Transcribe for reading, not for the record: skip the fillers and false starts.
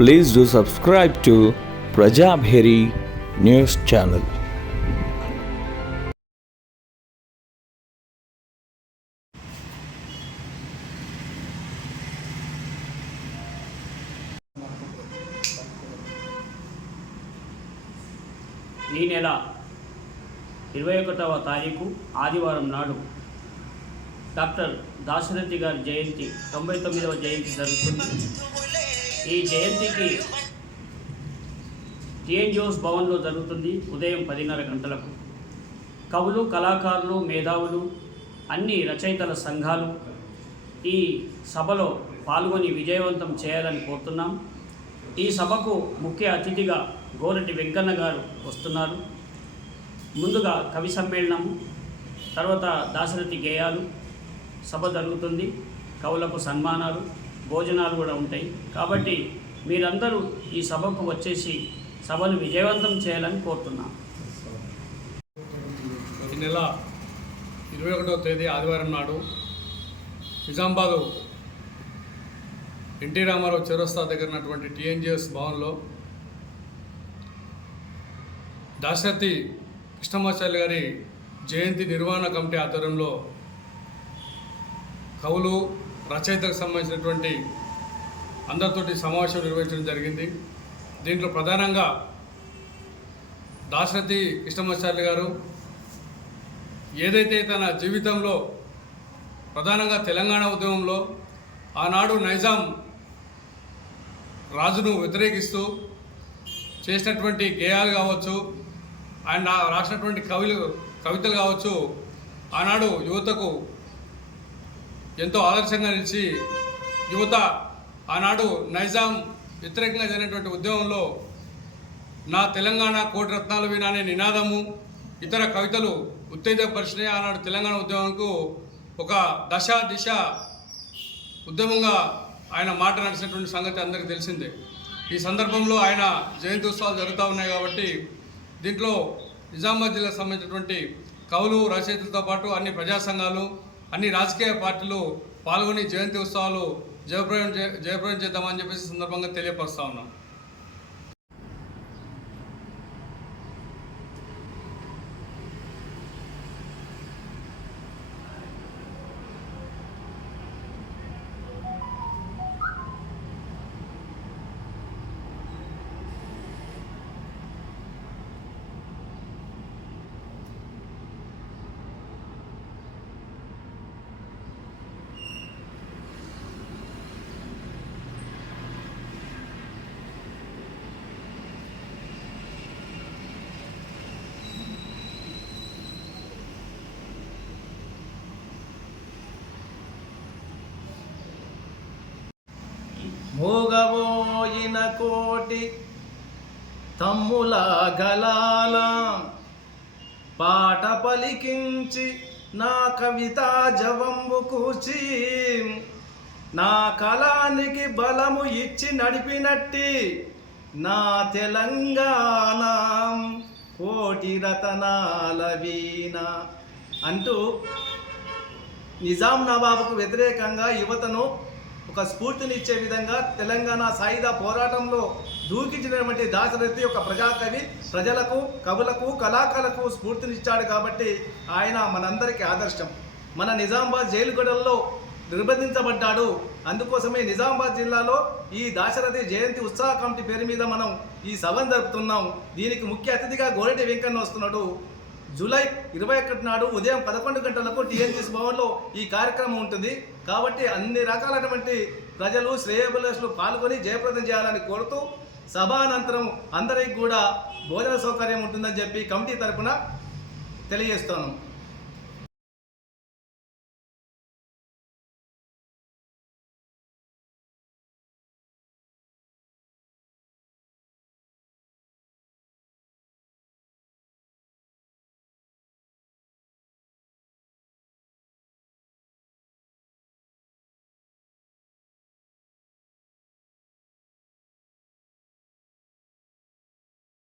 Please do subscribe to Prajabheri News Channel. ఈ నెల 21వ తారీఖు ఆదివారం నాడు డాక్టర్ దాశరథి గారి జయంతి 99వ జయంతి జరుగుతుంది. ఈ జయంతికి టీఎన్జిఓస్ భవన్లో జరుగుతుంది. ఉదయం 10:30 గంటలకు కవులు, కళాకారులు, మేధావులు, అన్ని రచయితల సంఘాలు ఈ సభలో పాల్గొని విజయవంతం చేయాలని కోరుతున్నాం. ఈ సభకు ముఖ్య అతిథిగా గోరటి వెంకన్న గారు వస్తున్నారు. ముందుగా కవి సమ్మేళనం, తర్వాత దాశరథి గేయాలు సభ జరుగుతుంది. కవులకు సన్మానాలు, భోజనాలు కూడా ఉంటాయి. కాబట్టి మీరందరూ ఈ సభకు వచ్చేసి సభను విజయవంతం చేయాలని కోరుతున్నాం. ఈ నెల 21వ తేదీ ఆదివారం నాడు నిజామాబాదు ఎన్టీ రామారావు చౌరస్తా దగ్గర ఉన్నటువంటి టీఎన్జిఎస్ భవన్లో దాశరథి కృష్ణమాచార్య గారి జయంతి నిర్వహణ కమిటీ ఆధ్వర్యంలో కవులు, రచయితలకు సంబంధించినటువంటి అందరితోటి సమావేశం నిర్వహించడం జరిగింది. దీంట్లో ప్రధానంగా దాశరథి కృష్ణమాచార్య గారు ఏదైతే తన జీవితంలో ప్రధానంగా తెలంగాణ ఉద్యమంలో ఆనాడు నైజాం రాజును వ్యతిరేకిస్తూ చేసినటువంటి గేయాలు కావచ్చు, ఆయన రాసినటువంటి కవితలు కావచ్చు, ఆనాడు యువతకు ఎంతో ఆదర్శంగా నిలిచి యువత ఆనాడు నైజాం వ్యతిరేకంగా జరిగినటువంటి ఉద్యమంలో నా తెలంగాణ కోటి రత్నాలు వినానే నినాదము, ఇతర కవితలు ఉత్తేజపరిచినాయి. ఆనాడు తెలంగాణ ఉద్యమంకు ఒక దిశ ఉద్యమంగా ఆయన మాట నడిచినటువంటి సంగతి అందరికీ తెలిసిందే. ఈ సందర్భంలో ఆయన జయంతి ఉత్సవాలు జరుగుతూ ఉన్నాయి. కాబట్టి దీంట్లో నిజామాబాద్ జిల్లాకు సంబంధించినటువంటి కవులు, రచయితలతో పాటు అన్ని ప్రజా సంఘాలు, అన్ని రాజకీయ పార్టీలు పాల్గొని జయంతి ఉత్సవాలు జయప్రదం చేద్దామని చెప్పేసి సందర్భంగా తెలియపరుస్తూ ఉన్నాం. మోగబోయిన కోటి తమ్ముల గలాల పాట పలికించి నా కవిత జవంబు కూచి నా కళానికి బలము ఇచ్చి నడిపినట్టి నా తెలంగాణ కోటి రతనాల వీణ అంటూ నిజాం నవాబుకు వ్యతిరేకంగా యువతను ఒక స్ఫూర్తినిచ్చే విధంగా తెలంగాణ సాయుధ పోరాటంలో దూకించినటువంటి దాశరథి ఒక ప్రజాకవి, ప్రజలకు, కవులకు, కళాకారులకు స్ఫూర్తినిచ్చాడు. కాబట్టి ఆయన మనందరికీ ఆదర్శం. మన నిజామాబాద్ జైలు గొడవల్లో నిర్బంధించబడ్డాడు. అందుకోసమే నిజామాబాద్ జిల్లాలో ఈ దాశరథి జయంతి ఉత్సవ కమిటీ పేరు మీద మనం ఈ సభను జరుపుతున్నాం. దీనికి ముఖ్య అతిథిగా గోరటి వెంకన్న వస్తున్నాడు. జూలై 21 నాడు ఉదయం 11 గంటలకు టీఎన్జిఎస్ భవన్లో ఈ కార్యక్రమం ఉంటుంది. కాబట్టి అన్ని రకాలైనటువంటి ప్రజలు, శ్రేయోభిలాషులు పాల్గొని జయప్రదం చేయాలని కోరుతూ సభానంతరం అందరికీ కూడా భోజన సౌకర్యం ఉంటుందని చెప్పి కమిటీ తరఫున తెలియజేస్తున్నాం.